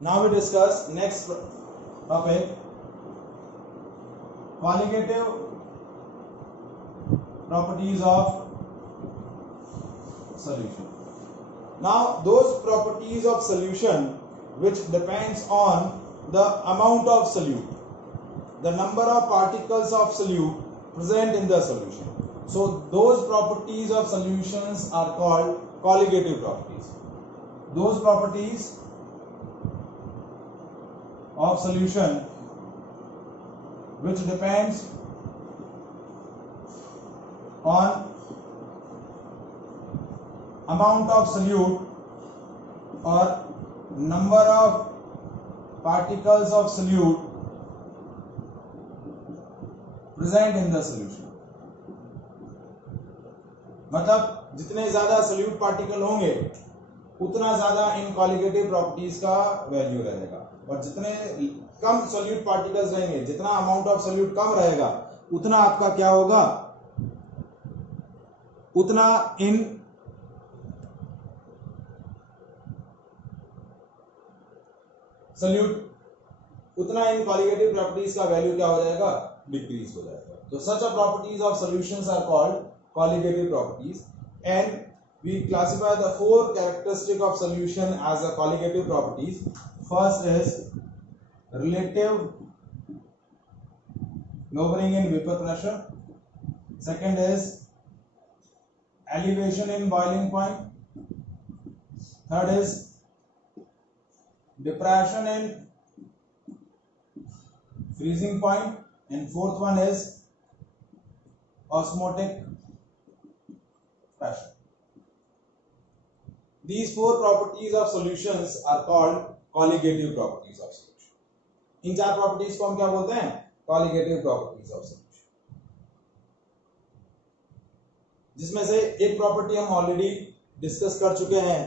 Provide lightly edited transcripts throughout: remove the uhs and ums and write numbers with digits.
Now we discuss next topic, qualitative properties of solution. Now those properties of solution which depends on the amount of solute, the number of particles of solute present in the solution. So those properties of solutions are called colligative properties. Those properties of solution which depends on amount of solute or number of particles of solute present in the solution. मतलब जितने ज्यादा solute particle होंगे उतना ज्यादा इन colligative properties का value रहेगा, और जितने कम सोल्यूट पार्टिकल्स रहेंगे, जितना अमाउंट ऑफ सोल्यूट कम रहेगा उतना आपका क्या होगा, उतना इन सोल्यूट उतना इन कॉलिगेटिव प्रॉपर्टीज का वैल्यू क्या हो जाएगा, डिक्रीज हो जाएगा. तो such a properties of solutions are called colligative properties, and we classify the four characteristics of solution as a colligative properties. First is relative lowering in vapor pressure. Second is elevation in boiling point. Third is depression in freezing point, and fourth one is osmotic pressure. These four properties of solutions are called colligative properties of solution. इन चार properties को हम क्या बोलते हैं, colligative properties of solution. जिसमें से एक property हम ऑलरेडी डिस्कस कर चुके हैं,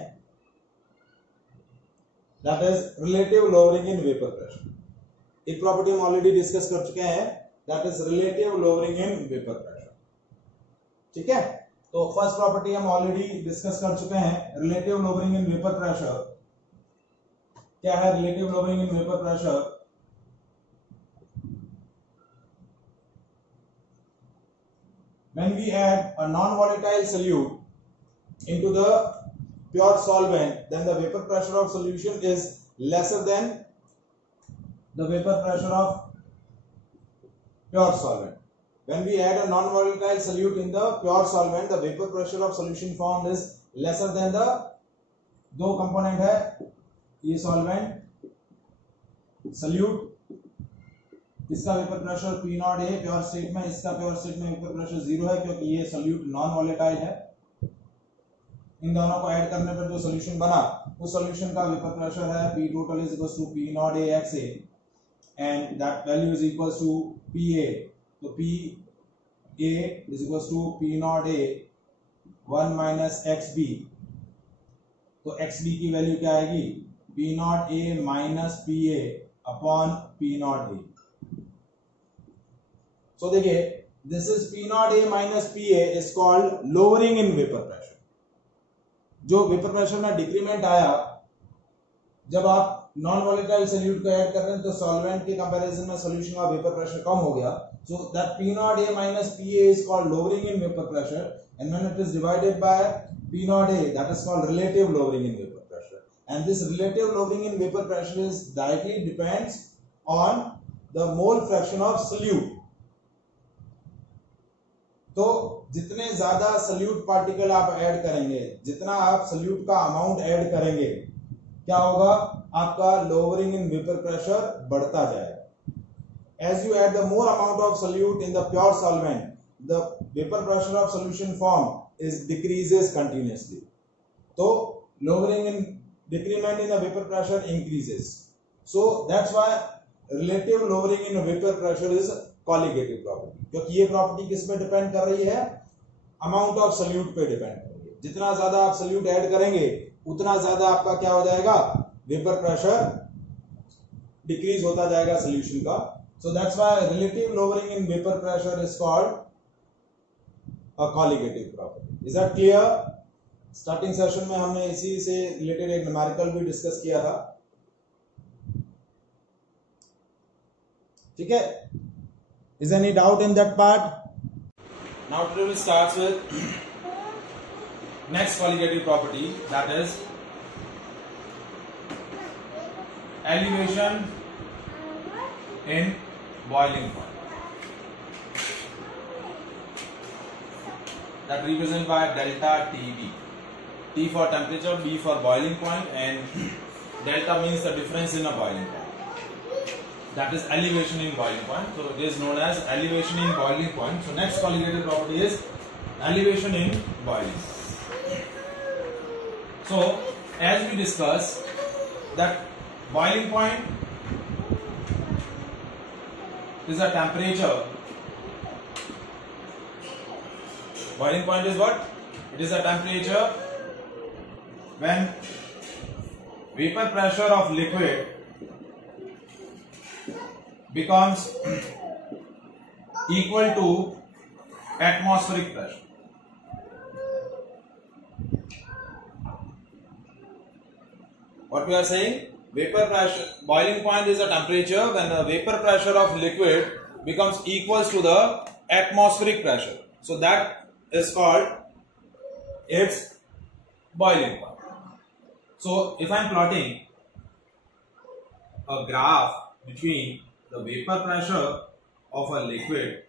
that is relative lowering in vapor pressure. एक प्रॉपर्टी हम ऑलरेडी डिस्कस कर चुके हैं, that is relative lowering in vapor pressure. ठीक है, तो फर्स्ट प्रॉपर्टी हम ऑलरेडी डिस्कस कर चुके हैं, relative lowering in vapour pressure. क्या है relative lowering in vapour pressure? When we add a non-volatile solute into the pure solvent, then the vapor pressure of solution is lesser than the vapor pressure of pure solvent. When we add a non-volatile solute in the pure solvent, the vapor pressure of solution formed is lesser than the, दो component है ये solvent solute, इसका vapour pressure P not है pure state में, इसका pure state में vapour pressure 0 है क्योंकि ये solute नॉन वोलेटाइल है. इन दोनों को ऐड करने पर जो सोल्यूशन बना उस सोल्यूशन का वेपर प्रेशर है P total is equals to P not A x A, and that value is equals to PA. तो P A is equals to P not A 1 minus XB. तो XB की value क्या आएगी, P not A minus PA upon P not A. So देखिए, this is P not A minus PA is called lowering in vapor pressure. जो vapour pressure में decrement आया जब आप नॉन वोलेटाइल सोल्यूट को ऐड कर रहे हैं, तो सॉल्वेंट के कंपैरिजन में सॉल्यूशन का वेपर प्रेशर कम हो गया. So that P naught A minus PA is called lowering in vapor pressure, and when it is divided by P naught A, that is called relative lowering in vapor pressure. And this relative lowering in vapor pressure is directly depends on the mole fraction of solute. तो जितने ज्यादा solute particle आप add करेंगे, जितना आप solute का amount add करेंगे, क्या होगा, आपका lowering in vapor pressure बढ़ता जाएगा. As you add the more amount of solute in the pure solvent, the vapor pressure of solution form is decreases continuously. So lowering in decrement in the vapor pressure increases. So that's why relative lowering in vapor pressure is colligative property. क्योंकि ये property किस पे depend कर रही है, amount of solute पे depend कर रही है. जितना ज्यादा आप सोल्यूट ऐड करेंगे उतना ज्यादा आपका क्या हो जाएगा, वेपर प्रेशर डिक्रीज होता जाएगा सोल्यूशन का. So that's why relative lowering in vapor pressure is called a colligative property. Is that clear? Starting session में हमने इसी से रिलेटेड एक न्यूमेरिकल भी डिस्कस किया था. ठीक है? Is any doubt in that part? Now today we start with next qualitative property, that is elevation in boiling point, that represented by delta TB. T for temperature, B for boiling point, and delta means the difference in a boiling point. That is elevation in boiling point. So it is known as elevation in boiling point. So next qualitative property is elevation in boiling. So as we discussed that boiling point is a temperature. Boiling point is what? It is a temperature when vapor pressure of liquid becomes equal to atmospheric pressure. What we are saying? Vapor pressure, boiling point is a temperature when the vapor pressure of liquid becomes equal to the atmospheric pressure. So that is called its boiling point. So if I am plotting a graph between the vapor pressure of a liquid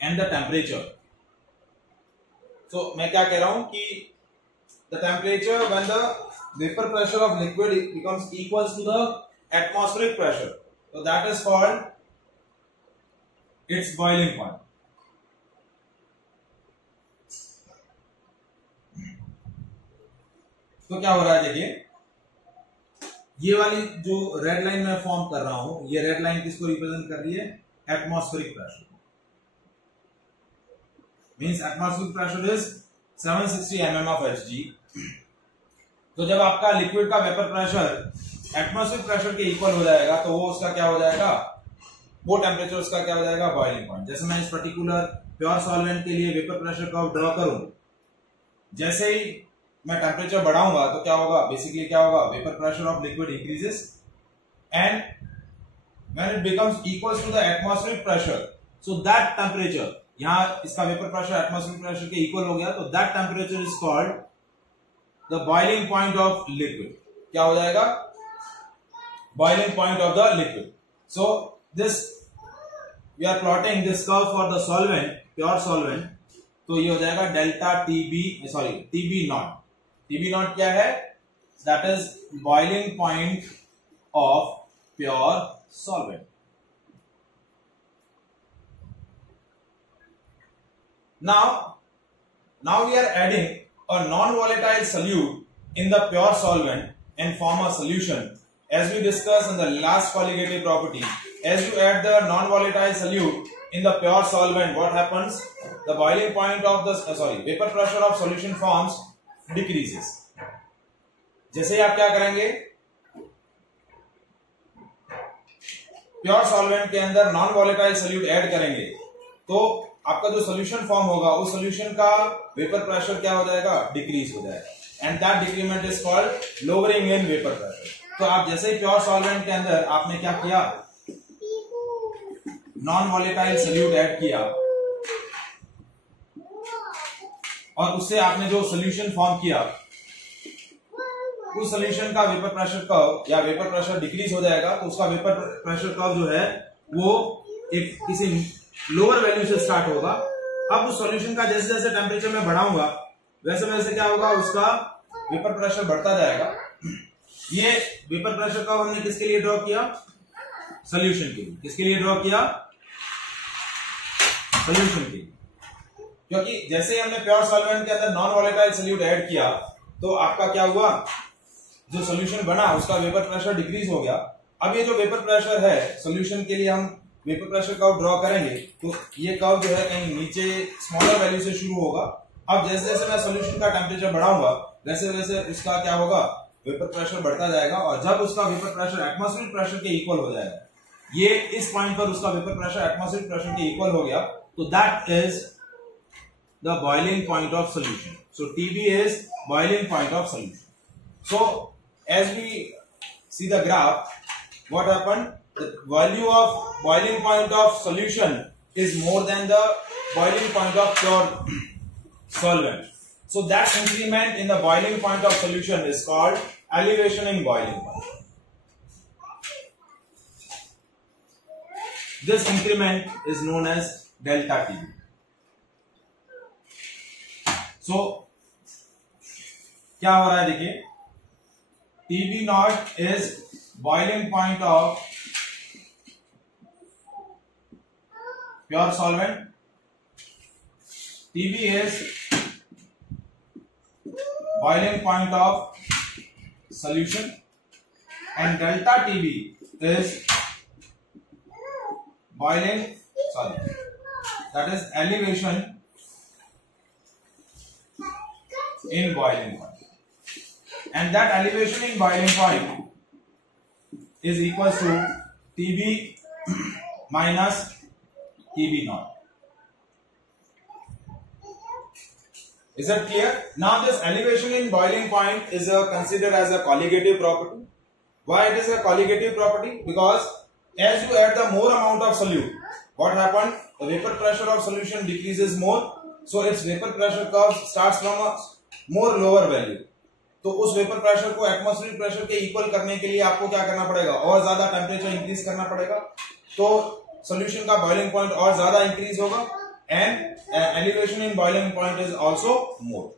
and the temperature, so मैं क्या कह रहा हूं कि the temperature when the vapor pressure of liquid becomes equal to the atmospheric pressure, so that is called its boiling point. तो क्या हो रहा है देखिए, ये वाली जो रेड लाइन मैं फॉर्म कर रहा हूं, ये रेड लाइन किसको रिप्रेजेंट कर रही है? Atmospheric pressure. Means atmospheric pressure is 760 mm of Hg. तो जब आपका लिक्विड का वेपर प्रेशर एटमॉस्फेरिक प्रेशर के इक्वल हो जाएगा तो वो उसका क्या हो जाएगा? वो टेम्परेचर उसका क्या हो जाएगा? Boiling point. जैसे मैं इस पर्टिकुलर प्योर सॉल्वेंट के लिए वेपर प्रेशर कर्व ड्रॉ करूं, जैसे ही मैं टेम्परेचर बढ़ाऊंगा तो क्या होगा? बेसिकली क्या होगा? Vapour pressure of liquid increases and when it becomes equal to the atmospheric pressure, so that temperature, यहां इसका वेपर प्रेशर एटमॉस्फेरिक प्रेशर के इक्वल हो गया, तो that temperature is called the boiling point of liquid. क्या हो जाएगा? Boiling point of the liquid. So this we are plotting this curve for the solvent, pure solvent. तो ये हो जाएगा delta TB naught. TB naught क्या है? That is boiling point of pure solvent. Now we are adding a non-volatile solute in the pure solvent and form a solution. As we discussed in the last colligative property, as you add the non-volatile solute in the pure solvent, what happens? The boiling point of the vapor pressure of solution forms decreases. जैसे ही आप क्या करेंगे, pure solvent के अंदर non volatile solute add करेंगे, तो आपका जो सोल्यूशन फॉर्म होगा उस सोल्यूशन का वेपर प्रेशर क्या हो जाएगा? डिक्रीज हो जाएगा. And that decrement is called lowering in vapour pressure. तो आप जैसे ही प्योर सॉल्वेंट के अंदर आपने क्या किया? नॉन वॉलेटाइल सोल्यूट ऐड किया और उससे आपने जो सोल्यूशन फॉर्म किया, उस सोल्यूशन का वेपर प्रेशर कर्व या वेपर प्रेशर डिक्रीज हो जाएगा. तो उसका वेपर प्रेशर कर्व जो है वो एक किसी लोअर वैल्यू से स्टार्ट होगा. अब उस सॉल्यूशन का जैसे जैसे टेम्परेचर में बढ़ाऊंगा वैसे वैसे क्या होगा? उसका वेपर प्रेशर बढ़ता जाएगा. ये वेपर प्रेशर का हमने किसके लिए ड्रॉ किया? सॉल्यूशन के लिए. किसके लिए ड्रॉ किया? सॉल्यूशन के लिए. क्योंकि जैसे ही हमने प्योर सॉल्वेंट के अंदर नॉन वॉलेटाइल सोल्यूट ऐड किया तो आपका क्या हुआ? जो सॉल्यूशन बना उसका वेपर प्रेशर डिक्रीज हो गया. अब ये जो वेपर प्रेशर है सॉल्यूशन के लिए हम वेपर प्रेशर कर्व ड्रॉ करेंगे तो ये कर्व जो है कहीं नीचे स्मॉलर वैल्यू से शुरू होगा. अब जैसे जैसे मैं सॉल्यूशन का टेम्परेचर बढ़ाऊंगा वैसे वैसे उसका क्या होगा? वेपर प्रेशर बढ़ता जाएगा. और जब उसका वेपर प्रेशर एटमॉस्फेरिक प्रेशर के इक्वल हो जाएगा, ये इस पॉइंट पर उसका वेपर प्रेशर एटमॉस्फेरिक प्रेशर के इक्वल हो गया, तो that is the boiling point of solution. So TB is boiling point of solution. So as we see the graph, what happened? the value of boiling point of solution is more than the boiling point of pure solvent. So that increment in the boiling point of solution is called elevation in boiling point. This increment is known as delta TB. So क्या हो रहा है देखिए, TB naught is boiling point of pure solvent. TB is boiling point of solution, and delta TB is that is elevation in boiling point, and that elevation in boiling point is equals to TB minus TB naught. Is that clear? Now this elevation in boiling point is considered as a colligative property. Why it is a colligative property? Because as you add the more amount of solute, what happened? The vapor pressure of solution decreases more, so its vapor pressure curve starts from a more lower value. तो उस vapour pressure को atmospheric pressure के equal करने के लिए आपको क्या करना पड़ेगा? और ज्यादा टेम्परेचर इंक्रीज करना पड़ेगा, तो सॉल्यूशन का बॉइलिंग पॉइंट और ज्यादा इंक्रीज होगा, and elevation in boiling point is also more.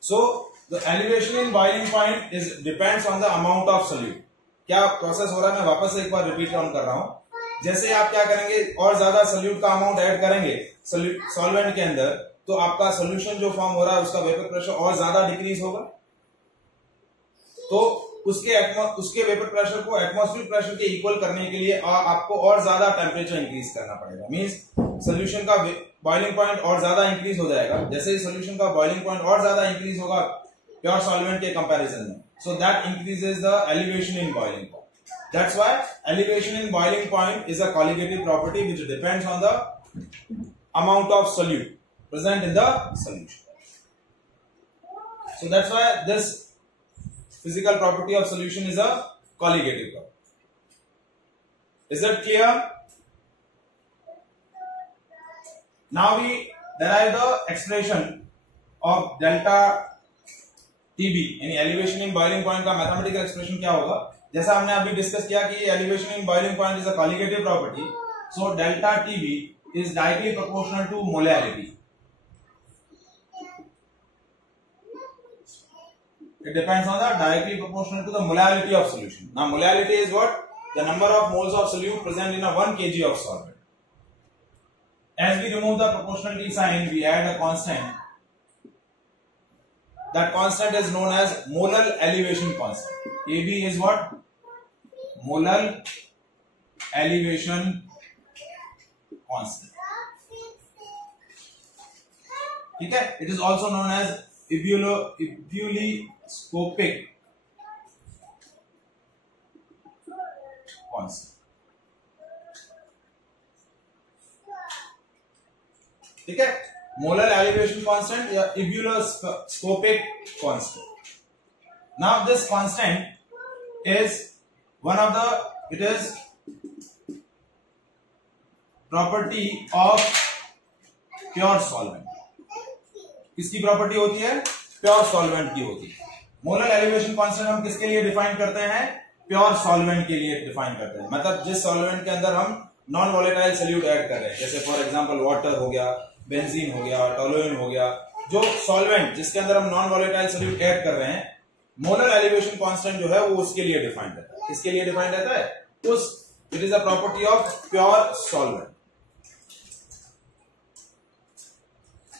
So the elevation in boiling point is depends on the amount of solute. क्या प्रोसेस हो रहा है, मैं वापस से एक बार रिपीट डाउन कर रहा हूं. जैसे आप क्या करेंगे, और ज्यादा सोल्यूट का अमाउंट ऐड करेंगे सॉल्वेंट के अंदर, तो आपका सोल्यूशन जो फॉर्म हो रहा है उसका वेपर प्रेशर और ज्यादा डिक्रीज होगा, तो उसके वेपर प्रेशर को एटमॉस्फेरिक प्रेशर के इक्वल करने के लिए आपको और ज्यादा टेम्परेचर इंक्रीज करना पड़ेगा. मींस सोल्यूशन का बॉइलिंग पॉइंट और ज्यादा इंक्रीज हो जाएगा. जैसे ही सोल्यूशन का बॉइलिंग पॉइंट और ज्यादा इंक्रीज होगा प्योर सॉल्वेंट के कंपैरिजन में, so that increases the elevation in boiling point. That's why elevation in boiling point is a colligative property which depends on the amount of solute present in the solution. So that's why this physical property of solution is a colligative property. Is that clear? Now we derive the expression of delta TB यानी elevation in boiling point का mathematical expression क्या होगा. जैसा हमने अभी discuss किया कि elevation in boiling point is a colligative property, so delta TB is directly proportional to molarity. It depends on the directly proportional to the molality of solution. Now molality is what? The number of moles of solute present in a 1 kg of solvent. As we remove the proportionality sign, we add a constant. That constant is known as molar elevation constant. AB is what? Molar elevation constant. Okay? It is also known as ebullioscopic constant. ठीक है, molar elevation constant या ebullioscopic constant. Now this constant is it is property of pure solvent. किसकी property होती है? Pure solvent की होती है. Molar elevation constant हम किसके लिए डिफाइन करते हैं? प्योर सॉल्वेंट के लिए डिफाइन करते हैं. मतलब जिस सॉल्वेंट के अंदर हम नॉन वोलेटाइल सोल्यूट ऐड कर रहे हैं, जैसे फॉर एग्जांपल वाटर हो गया, बेंजीन हो गया, टोलुइन हो गया, जो सॉल्वेंट जिसके अंदर हम नॉन वोलेटाइल सोल्यूट ऐड कर रहे हैं, मोलर एलिवेशन कांस्टेंट जो है वो उसके लिए डिफाइन रहता है. किसके लिए डिफाइन रहता है? It is a property of pure solvent.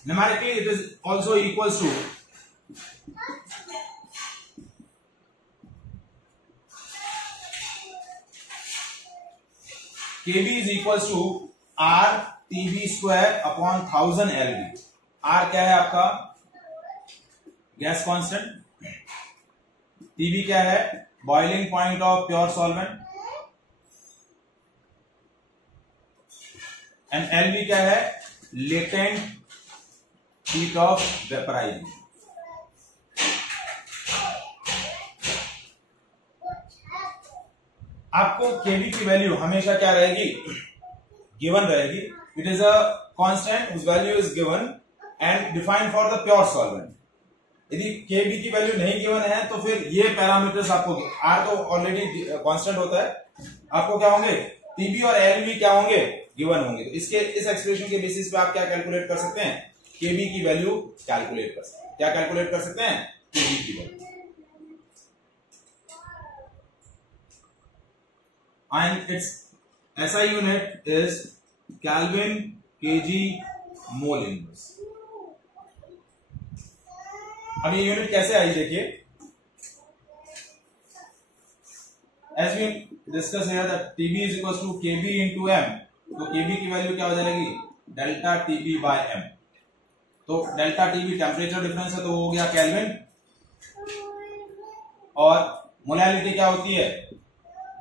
Numerically, it is also equals to Kb is equals to R TB square upon 1000 LB. R क्या है आपका? Gas constant. TB क्या है? Boiling point of pure solvent. And LB क्या है? Latent heat of vaporization. आपको केबी की value हमेशा क्या रहेगी, गिवन रहेगी. It is a constant whose value is given and defined for the pure solvent. यदि केबी की वैल्यू नहीं गिवन है तो फिर ये पैरामीटर्स आपको, आर तो ऑलरेडी कांस्टेंट होता है, आपको क्या होंगे, टीबी और एलवी क्या होंगे, गिवन होंगे. तो इसके इस एक्सप्रेशन के बेसिस पे आप क्या कैलकुलेट कर सकते हैं, केबी की वैल्यू कैलकुलेट कर सकते हैं. क्या कैलकुलेट कर सकते हैं, केबी की value. And its SI unit is Kelvin kg mole inverse. अब ये यूनिट कैसे आई देखिए, as we discuss here that TB is equals to KB into M, तो KB की वैल्यू क्या हो जाएगी, डेल्टा TB by M. तो डेल्टा TB टेम्परेचर डिफरेंस है तो वो हो गया केल्विन, और मोलैलिटी क्या होती है,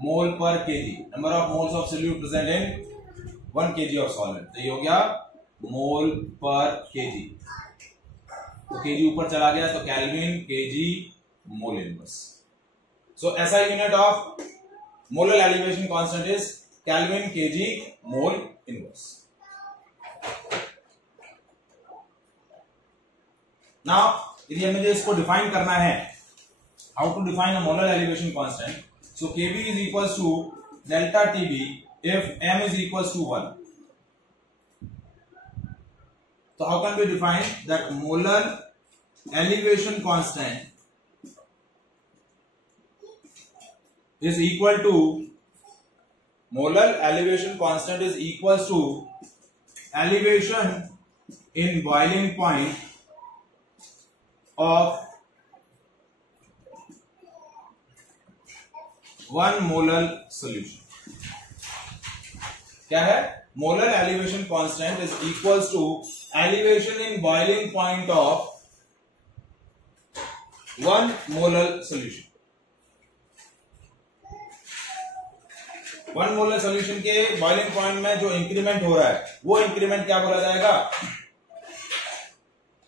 मोल पर KG, number of moles of solute present in 1 kg of solvent. तो ये हो गया मोल पर केजी, तो केजी ऊपर चला गया तो केल्विन केजी मोल इनवर्स. सो ऐसा unit of molar elevation constant is kelvin KG mole inverse. Now यदि हमें इसको डिफाइन करना है, how to define a molar elevation constant. So Kb is equals to delta Tb if M is equals to 1. So how can we define that molar elevation constant is equal to, molar elevation constant is equals to elevation in boiling point of 1 molar solution. क्या है, molar elevation constant is equals to elevation in boiling point of 1 molar solution. 1 molar solution के boiling point में जो increment हो रहा है वो increment क्या बोला जाएगा,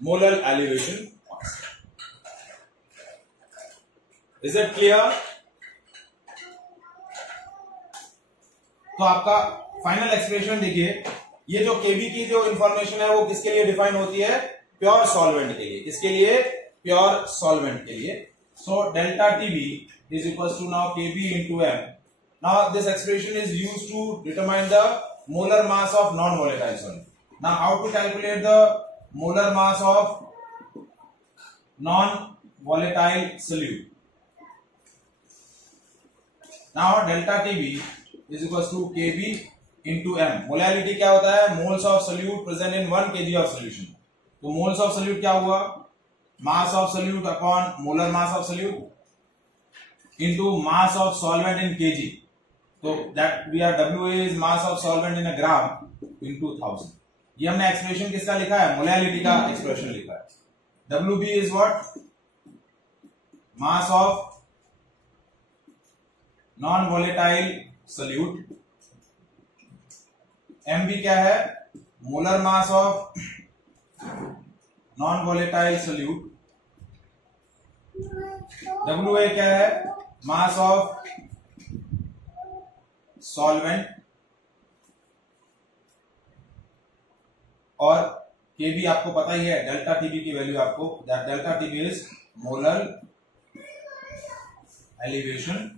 molar elevation constant. Is it clear. तो आपका फाइनल एक्सप्रेशन देखिए, ये जो केबी की जो इंफॉर्मेशन है वो किसके लिए डिफाइन होती है, प्योर सॉल्वेंट के लिए. किसके लिए, प्योर सॉल्वेंट के लिए. So delta TB is equal to now KB into M. Now this expression is used to determine the molar mass of non volatile solvent. Now how to calculate the molar mass of non volatile solute. Now delta TB is equals to Kb into M. Molarity क्या होता है, moles of solute present in 1 kg of solution. तो moles of solute क्या हुआ, mass of solute upon molar mass of solute into mass of solvent in kg. तो that we are WA is mass of solvent in a gram into 1000. ये हमने expression किसका लिखा है, molarity का expression लिखा है. WB is what, mass of non volatile solute. MB क्या है, molar mass of non volatile solute. WA क्या है, मास ऑफ सॉल्वेंट. और KB आपको पता ही है, डेल्टा TB की वैल्यू आपको, delta TB is molar elevation.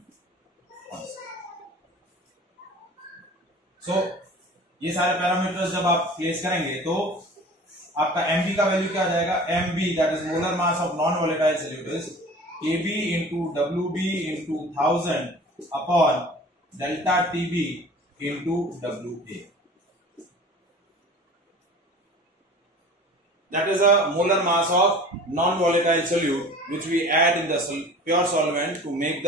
So ये सारे पैरामीटर्स जब आप प्लेस करेंगे तो आपका MB का वैल्यू क्या आ जाएगा, MB that is molar mass of non volatile solute is KB into WB into 1000 upon delta TB into WA. That is a molar mass of non-volatile solute which we add in the pure solvent to make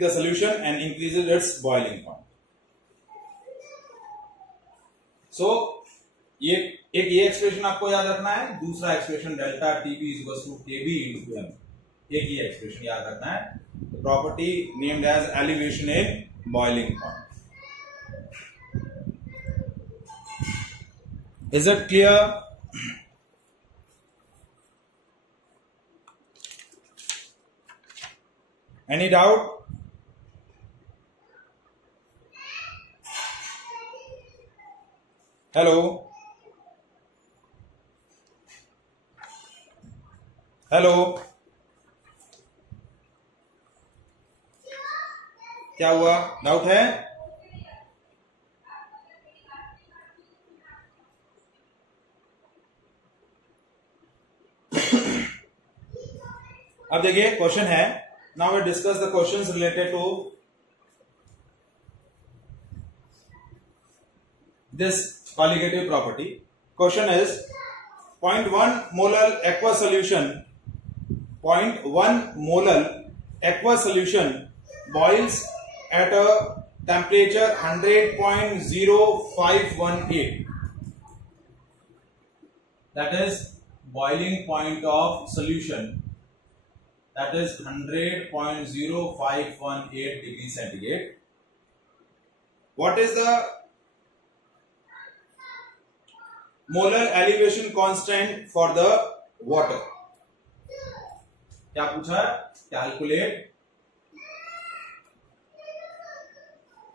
the solution and increases its boiling point. So ये expression आपको याद रखना है. दूसरा expression delta TB is equals to KB into M. एक ये expression याद रखना है. The property named as elevation in boiling point. Is it clear? Any doubt? Hello hello, क्या हुआ? डाउट है? अब देखिए क्वेश्चन है, now we discuss the questions related to this colligative property. Question is 0.1 molar aqueous solution, 0.1 molar aqueous solution boils at a temperature 100.0518. That is boiling point of solution, that is 100.0518 degrees centigrade. What is the molar elevation constant for the water? क्या पूछा? Calculate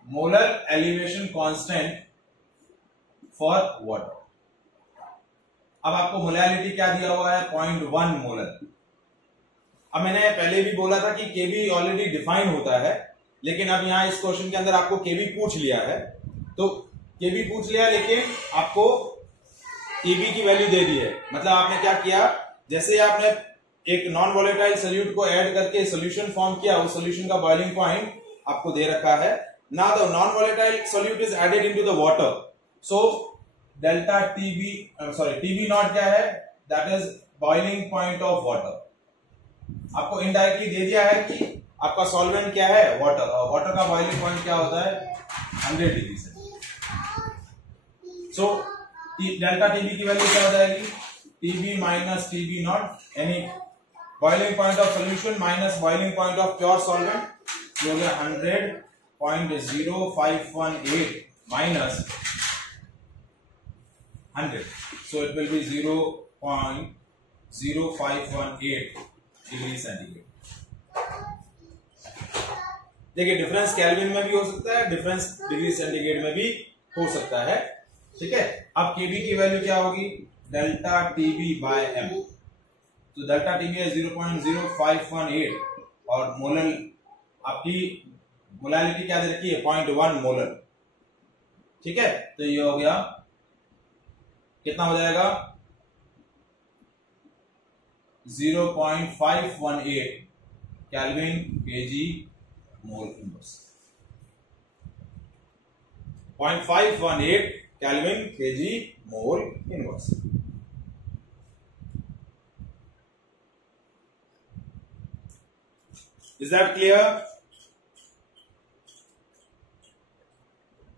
molar elevation constant for water. अब आपको molality क्या दिया हुआ है? 0.1 molar. अब मैंने पहले भी बोला था कि केबी ऑलरेडी डिफाइन होता है, लेकिन अब यहां इस क्वेश्चन के अंदर आपको केबी पूछ लिया है, तो केबी पूछ लिया लेकिन आपको टीबी की वैल्यू दे दी है. मतलब आपने क्या किया, जैसे आपने एक नॉन वोलेटाइल सोल्यूट को ऐड करके सॉल्यूशन फॉर्म किया, उस सॉल्यूशन का बॉइलिंग पॉइंट आपको दे रखा है. Now the non volatile solute is added into the water, so delta TB, sorry TB naught क्या है? That is boiling point of water. आपको इनडायरेक्टली दे दिया है कि आपका सॉल्वेंट क्या है? वाटर. और वाटर का बॉइलिंग पॉइंट क्या होता है? 100 डिग्री से. सो डेल्टा टीबी की वैल्यू क्या हो जाएगी? टीबी माइनस टीबी नॉट, यानी boiling point of solution minus boiling point of pure solvent. ये हो गया 100.0518 minus 100, so it will be 0.0518 degree centigrade. देखिए डिफरेंस केल्विन में भी हो सकता है, डिफरेंस डिग्री सेंटीग्रेड में भी हो सकता है. ठीक है. अब केबी की वैल्यू क्या होगी? Delta TB by M. तो डेल्टा टीबी है 0.0518 और मोलर आपकी मोलैलिटी क्या दे रखी है? 0.1 मोलर. ठीक है. तो ये हो गया, कितना हो जाएगा? 0.518 kelvin KG mole inverse. 0.518 Kelvin kg mole inverse. Is that clear?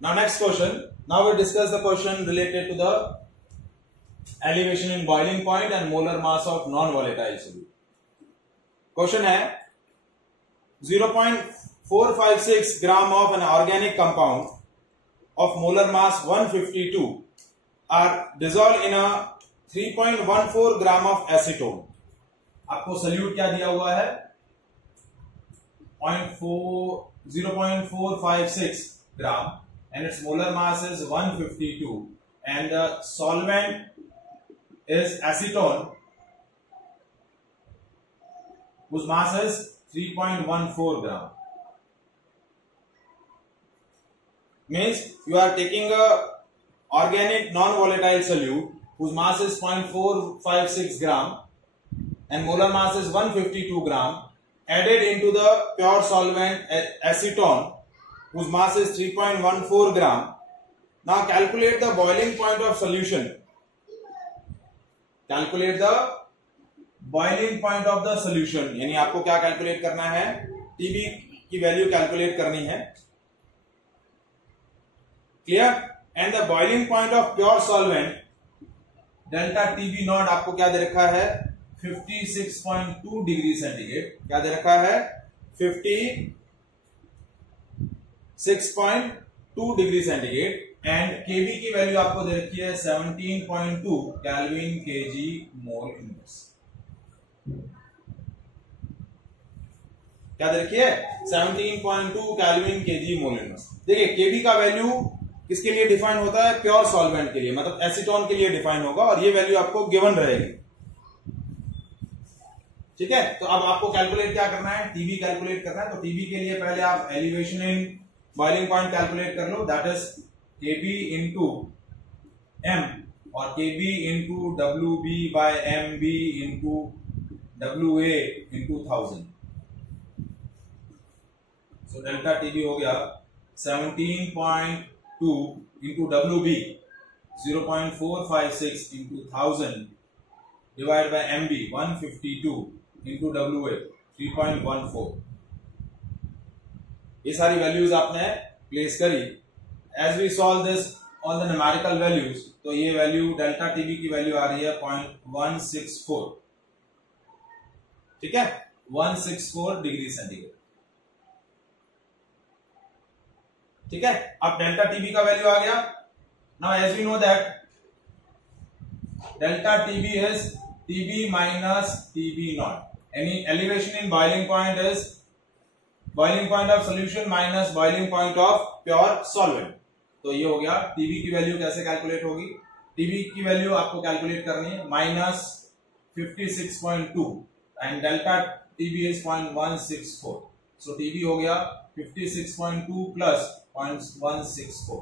Now next question. Now we discuss the question related to the elevation in boiling point and molar mass of non-volatile solute. Question है 0.456 gram of an organic compound of molar mass 152 are dissolved in a 3.14 gram of acetone. आपको salute क्या दिया हुआ है? 0.456 gram and its molar mass is 152 and the solvent is acetone whose mass is 3.14 gram. Means you are taking a organic non-volatile solute whose mass is 0.456 gram and molar mass is 152 gram, added into the pure solvent acetone whose mass is 3.14 gram. Now calculate the boiling point of solution. Calculate the boiling point of the solution. यानी आपको क्या calculate करना है? TB की value calculate करनी है. Clear? And the boiling point of pure solvent delta TB not आपको क्या दे रखा है? 56.2 डिग्री सेंटीग्रेड. क्या दे रखा है? 56.2 डिग्री सेंटीग्रेड. एंड केबी की वैल्यू आपको दे रखी है 17.2 केल्विन केजी मोल इनवर्स. क्या दे रखी है 17.2 केल्विन केजी मोल इनवर्स। देखिए केबी का वैल्यू किसके लिए डिफाइन होता है, प्योर सॉल्वेंट के लिए, मतलब एसीटोन के लिए डिफाइन होगा और ये वैल्यू आपको गिवन रहेगी। ठीक है, तो अब आपको कैलकुलेट क्या करना है, टीबी कैलकुलेट करना है। तो टीबी के लिए पहले आप elevation in boiling point calculate कर लो, that is KB into M और KB into W B by M B into W A into 1000। So delta TB हो गया 17.2 into W B 0.456 into 1000 divide by M B 152 into W A 3.14। ये सारी values आपने place करी। As we solve this on the numerical values, तो ये value delta TB की value आ रही है 0.164। ठीक है, 164 डिग्री सेंटीग्रेड। ठीक है, अब डेल्टा टीबी का वैल्यू आ गया। Now as we know that delta TB is TB minus TB naught. Any elevation in boiling point is boiling point of solution minus boiling point of pure solvent। तो ये हो गया। TB की value कैसे calculate होगी, TB की वैल्यू आपको कैलकुलेट करनी है minus 56.2 and delta TB is 0.164। So TB हो गया 56.2 प्लस 0.164।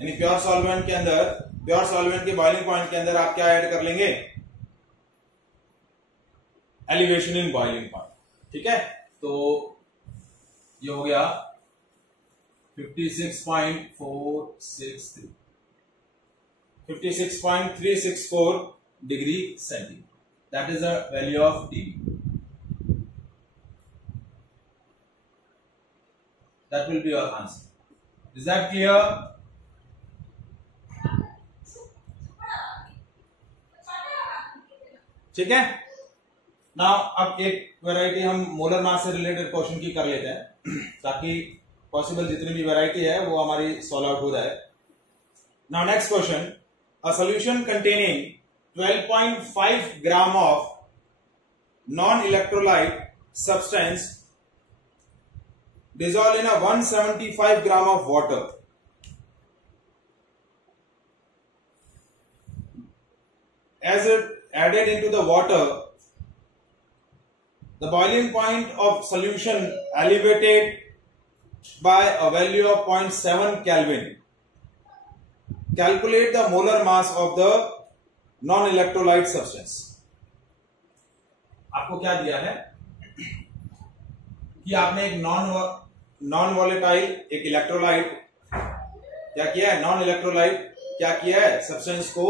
यानी प्योर सॉल्वेंट के अंदर, प्योर सॉल्वेंट के बॉइलिंग पॉइंट के अंदर आप क्या ऐड कर लेंगे, एलिवेशन इन बॉइलिंग पॉइंट। ठीक है, तो ये हो गया 56.463 56.364 degree centigrade. That is the value of TB. That will be your answer. Is that clear? ठीक है, नाउ अब एक वैरायटी हम मोलर मास से रिलेटेड क्वेश्चन की कर लेते हैं ताकि पॉसिबल जितनी भी वैरायटी है वो हमारी सॉल्व आउट हो जाए। Now next question, a solution containing 12.5 gram of non electrolyte substance dissolved in a 175 gram of water as it added into the water, the boiling point of solution elevated by a value of 0.7 Kelvin. Calculate the molar mass of the non-electrolyte substance. आपको क्या दिया है कि आपने एक non volatile, एक electrolyte क्या किया है, नॉन इलेक्ट्रोलाइट क्या किया है, सब्सटेंस को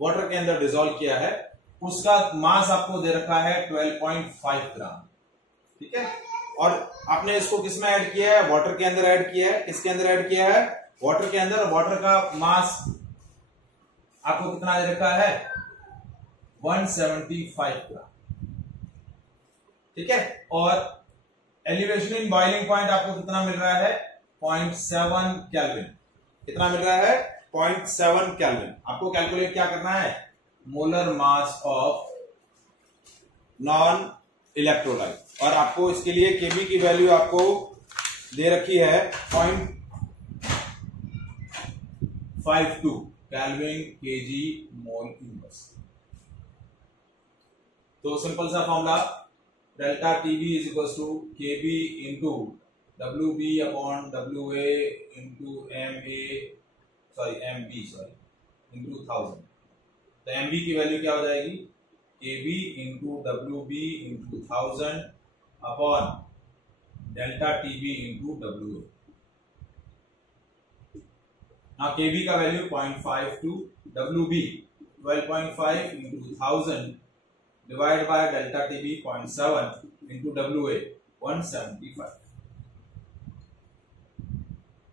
वाटर के अंदर डिसॉल्व किया है। उसका मास आपको दे रखा है 12.5 ग्राम। ठीक है, और आपने इसको किसमें ऐड किया है, वाटर के अंदर ऐड किया है। किसके अंदर ऐड किया है, वाटर के अंदर। वाटर का मास आपको कितना दे रखा है, 175 ग्राम। ठीक है, और एलिवेशन इन बॉइलिंग पॉइंट आपको कितना मिल रहा है, 0.7 केल्विन। कितना मिल रहा है, 0.7 केल्विन। आपको कैलकुलेट क्या करना है, molar mass of non electrolyte. और आपको इसके लिए केबी की वैल्यू आपको दे रखी है 0.52 केल्विन केजी मोल इनवर्स। तो सिंपल सा formula, delta TB is equal to KB into W B upon W A into M B into 1000। तो एम बी की वैल्यू क्या हो जाएगी, KB into W B into 1000 upon delta TB into W A. Now KB का value 0.52, W B 12.5 into 1000 divide by delta TB 0.7 into W A 175।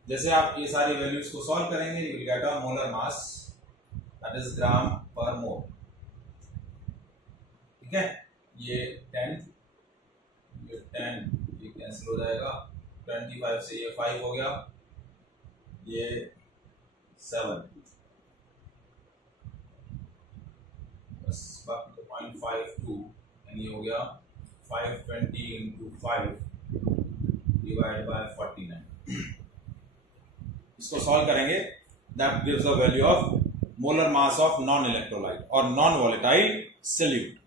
जैसे आप ये सारी वैल्यूज को सॉल्व करेंगे, you will get a molar mass, that is gram per mole. ठीक है, ये 10 ये कैंसिल हो जाएगा, 25 से ये 5 हो गया, ये 7 बस, बाकी तो 0.52 यानी हो गया 520 इंटू 5 डिवाइड बाय 49। इसको सॉल्व करेंगे, that gives a value of molar mass of non electrolyte और नॉन वॉलेटाइल सॉल्यूट।